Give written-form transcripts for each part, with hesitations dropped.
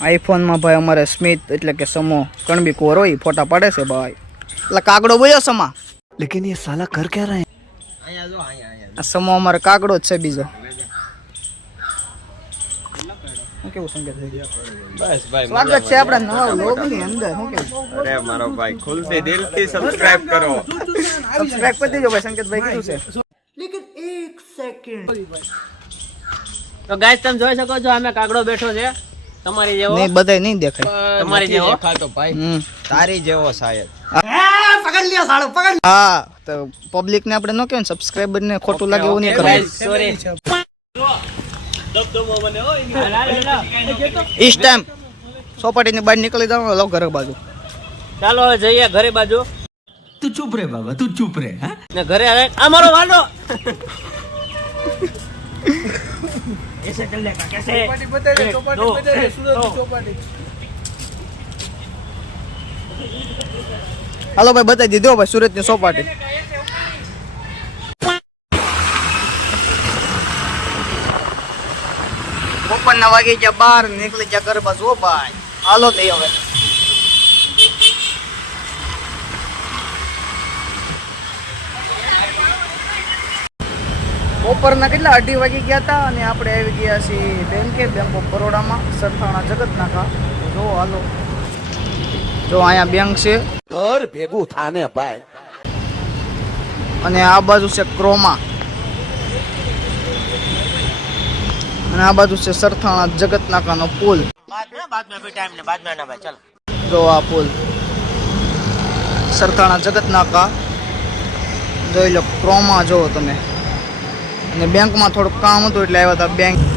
IPhone માં ભાઈ અમારે સ્મિત એટલે કે સમો કણબી કોર હોય ફોટા પાડે છે ભાઈ. એટલે કાગડો બોલ્યો સમા. लेकिन ये साला कर क्या रहा है? આ સમો અમારે કાગડો જ છે બીજો. કેવું સંકેત બસ ભાઈ સ્વાગત છે આપણા નવા વ્લોગ ની અંદર. શું કેવું? અરે મારો ભાઈ ખુલતી દિલથી સબસ્ક્રાઇબ કરો. સબસ્ક્રાઇબ કરી દેજો ભાઈ. સંકેતભાઈ કીધું છે. તો ગાઈસ તમે જોઈ શકો છો અમે કાગડો બેઠો છે તમારી જેવો. નહીં બધાય નહીં દેખાય. તમારી જેવો ખાતો ભાઈ તારી જેવો શાયદ. હા તો પબ્લિક ને આપણે ન કહેવાય ને સબસ્ક્રાઇબર ને ખોટું લાગે એવું નહીં કરવાનું. સોરી ઈસ ટાઈમ સોપાટી ની બહાર નીકળી જાવ લો ઘર બાજુ. ચાલો હવે જઈએ ઘરે બાજુ. तू चुप रे बाबा, तू चुप रे. हाँ? ને ઘરે હવે આ મારો વાલો ऐसे चल लेगा कैसे હાલો ભાઈ બતાવી દીધો ભાઈ સુરત ની સોપાટી. બપોરના વાગી ગયા 12 નીકળી ગયા ઘર બાજુ. ઓ ભાઈ હાલો તો હવે બપોરના કેટલા 2:30 વાગી ગયા હતા અને આપણે આવી ગયા છીએ બેંક ઓફ બરોડામાં સરથાણા જગત નાકા. જો હાલો જો અહીંયા બેંક છે घर भेगू थाने भाई. અને આ બાજુ છે ક્રોમા અને આ બાજુ છે સરથાણા જગત નાકાનો પુલ. જો આ પુલ સરથાણા જગત નાકા જોઈ લો. ક્રોમા જોવો તમે. અને બેંકમાં થોડુંક કામ હતું એટલે આવ્યા હતા.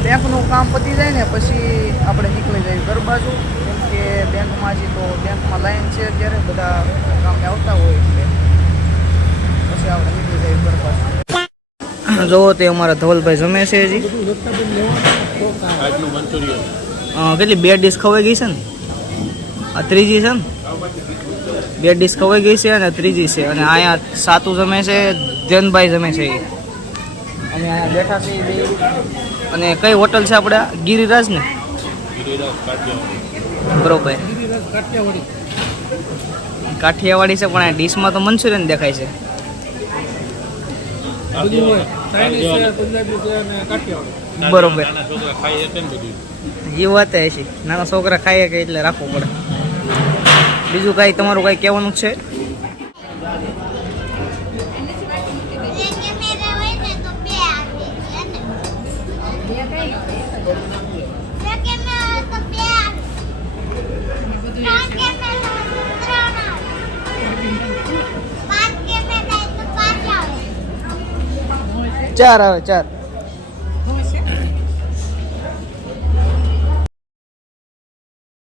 બેંકનું કામ પતી જાય ને પછી આપણે નીકળી જઈએ ઘર બાજુ. કેમ કે બેંકમાં હજી તો બેંકમાં લાઈન છે અત્યારે બધા કામે આવતા હોય એટલે પછી આપણે નીકળી જઈએ ઘર બાજુ. જોવો તે અમારા ધવલભાઈ જમે છે હજી. કેટલી 2 ડીશ ખવાઈ ગઈ છે ને. આ ત્રીજી છે ને. 2 ડીશ ખવાઈ ગઈ છે અને ત્રીજી છે. અને અહીંયા સાતું જમે છે ધ્યાનભાઈ જમે છે એ. અને અહીંયા બેઠા છે બે. અને કઈ હોટલ છે આપણે? ગિરિરાજ ને બરોબર કાઠિયાવાડી છે. પણ આ ડીશમાં તો મંચુરિયન દેખાય છે. બરોબર એ વાત છે. નાના છોકરા ખાઈએ કે એટલે રાખવું પડે. બીજું કાંઈ તમારું કાંઈ કહેવાનું છે? ચાર આવે 4.